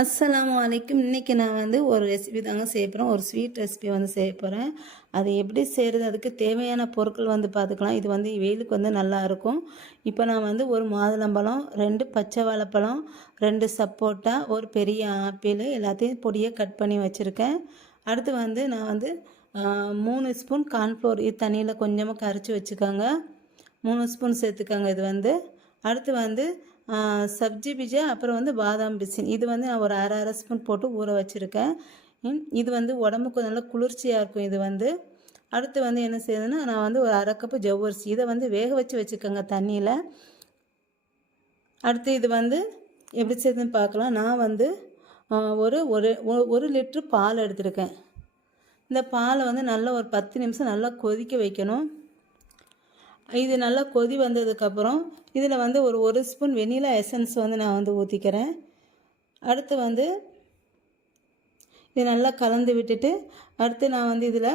அஸ்லாம் வலைக்கும் இன்றைக்கி நான் வந்து ஒரு ரெசிபி தாங்க செய்ய போகிறேன் ஒரு ஸ்வீட் ரெசிபி வந்து செய்ய போகிறேன் அது எப்படி செய்கிறது அதுக்கு தேவையான பொருட்கள் வந்து பார்த்துக்கலாம். இது வந்து வெயிலுக்கு வந்து நல்லா இருக்கும். இப்போ நான் வந்து ஒரு மாதுளம்பழம் ரெண்டு பச்சை வாழைப்பழம் ரெண்டு சப்போட்டா ஒரு பெரிய ஆப்பிள் எல்லாத்தையும் பொடியாக கட் பண்ணி வச்சுருக்கேன். அடுத்து வந்து நான் வந்து மூணு ஸ்பூன் கார்ன்ஃப்ளோர் இது தண்ணியில் கொஞ்சமாக கரைச்சி வச்சுக்கோங்க. மூணு ஸ்பூன் சேர்த்துக்கோங்க இது வந்து. அடுத்து வந்து சப்ஜி பிஜா அப்புறம் வந்து பாதாம் பிசின். இது வந்து நான் ஒரு அரை அரை ஸ்பூன் போட்டு ஊற வச்சுருக்கேன். இது வந்து உடம்புக்கு நல்ல குளிர்ச்சியாக இருக்கும் இது வந்து. அடுத்து வந்து என்ன செய்யுதுன்னா நான் வந்து ஒரு அரை கப்பு ஜவ்வரிசி. இதை வந்து வேக வச்சு வச்சுக்கோங்க தண்ணியில். அடுத்து இது வந்து எப்படி செய்யுதுன்னு பார்க்கலாம். நான் வந்து ஒரு ஒரு ஒரு லிட்ரு பால் எடுத்திருக்கேன். இந்த பாலை வந்து நல்லா ஒரு பத்து நிமிஷம் நல்லா கொதிக்க வைக்கணும். இது நல்லா கொதி வந்ததுக்கப்புறம் இதில் வந்து ஒரு ஒரு ஸ்பூன் வெனிலா எசன்ஸ் வந்து நான் வந்து ஊற்றிக்கிறேன் அடுத்து வந்து இது நல்லா கலந்து விட்டுட்டு அடுத்து நான் வந்து இதில்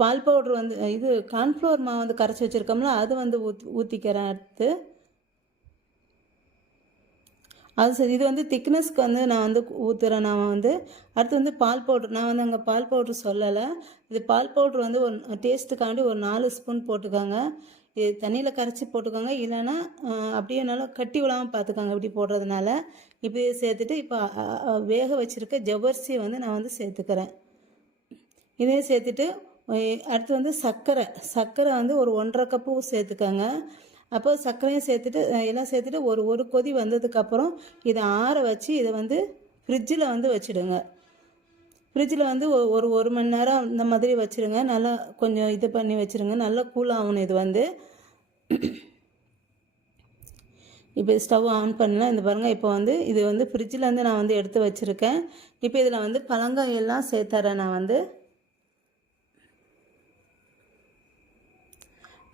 பால் பவுட்ரு வந்து இது கார்ன்ஃப்ளவர் மாவு வந்து கரைச்சி வச்சுருக்கோம்ல அது வந்து ஊத் ஊற்றிக்கிறேன் அடுத்து. அது சரி இது வந்து திக்னஸ்க்கு வந்து நான் வந்து ஊற்றுறேன் நான் வந்து அடுத்து வந்து பால் பவுட்ரு நான் வந்து அங்கே பால் பவுட்ரு சொல்லலை. இது பால் பவுட்ரு வந்து ஒரு டேஸ்ட்டுக்காண்டி ஒரு நாலு ஸ்பூன் போட்டுக்கோங்க. இது தண்ணியில் கரைச்சி போட்டுக்கோங்க. இல்லைன்னா அப்படியே நல்லா கட்டி விழாமல் பார்த்துக்கோங்க இப்படி போடுறதுனால. இப்படி சேர்த்துட்டு இப்போ வேக வச்சுருக்க ஜவ்வரிசியை வந்து நான் வந்து சேர்த்துக்கிறேன். இதையும் சேர்த்துட்டு அடுத்து வந்து சர்க்கரை. சர்க்கரை வந்து ஒரு ஒன்றரை கப்பு சேர்த்துக்கோங்க. அப்போ சர்க்கரையும் சேர்த்துட்டு எல்லாம் சேர்த்துட்டு ஒரு ஒரு கொதி வந்ததுக்கப்புறம் இதை ஆற வச்சு இதை வந்து ஃப்ரிட்ஜில் வந்து வச்சுடுங்க. ஃப்ரிட்ஜில் வந்து ஒரு ஒரு மணி நேரம் இந்த மாதிரி வச்சுருங்க. நல்லா கொஞ்சம் இது பண்ணி வச்சுருங்க. நல்லா கூல் ஆகணும் இது வந்து. இப்போ ஸ்டவ் ஆன் பண்ணலாம். இந்த பாருங்கள் இப்போ வந்து இது வந்து ஃப்ரிட்ஜிலேருந்து நான் வந்து எடுத்து வச்சுருக்கேன். இப்போ இதில் வந்து பழங்காய் எல்லாம் சேர்த்துறேன் நான் வந்து.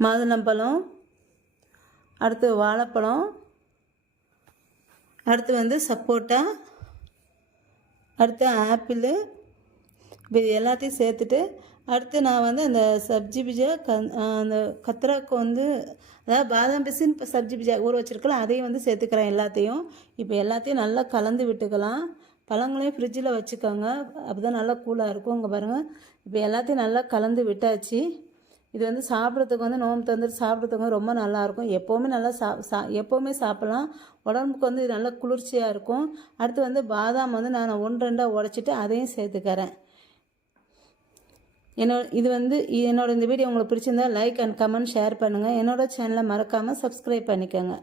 மாதுளம்பழம் அடுத்து வாழைப்பழம். அடுத்து வந்து சப்போட்டா. அடுத்து ஆப்பிள். இப்போ இது எல்லாத்தையும் சேர்த்துட்டு அடுத்து நான் வந்து அந்த சப்ஜி பிஜா க அந்த கத்திராக்கு வந்து அதாவது பாதாம் பிசின் இப்போ சப்ஜி பிஜா ஊற வச்சுருக்கலாம் அதையும் வந்து சேர்த்துக்கிறேன் எல்லாத்தையும். இப்போ எல்லாத்தையும் நல்லா கலந்து விட்டுக்கலாம். பழங்களையும் ஃப்ரிட்ஜில் வச்சுக்கோங்க. அப்போ தான் நல்லா கூலாக இருக்கும். இங்கே பாருங்கள் இப்போ எல்லாத்தையும் நல்லா கலந்து விட்டாச்சு. இது வந்து சாப்பிட்றதுக்கு வந்து நோம்பு தந்துட்டு சாப்பிட்றதுக்கு வந்து ரொம்ப நல்லாயிருக்கும். எப்போவுமே நல்லா சா சா எப்போவுமே சாப்பிட்லாம். உடம்புக்கு வந்து இது நல்லா குளிர்ச்சியாக இருக்கும். அடுத்து வந்து பாதாம் வந்து நான் ஒன்று ரெண்டாக உடச்சிட்டு அதையும் சேர்த்துக்கிறேன். என்னோட இது வந்து என்னோட இந்த வீடியோ உங்களுக்கு பிடிச்சிருந்தா லைக் அண்ட் கமெண்ட் ஷேர் பண்ணுங்கள் என்னோட சேனலை மறக்காமல் சப்ஸ்கிரைப் பண்ணிக்கோங்க.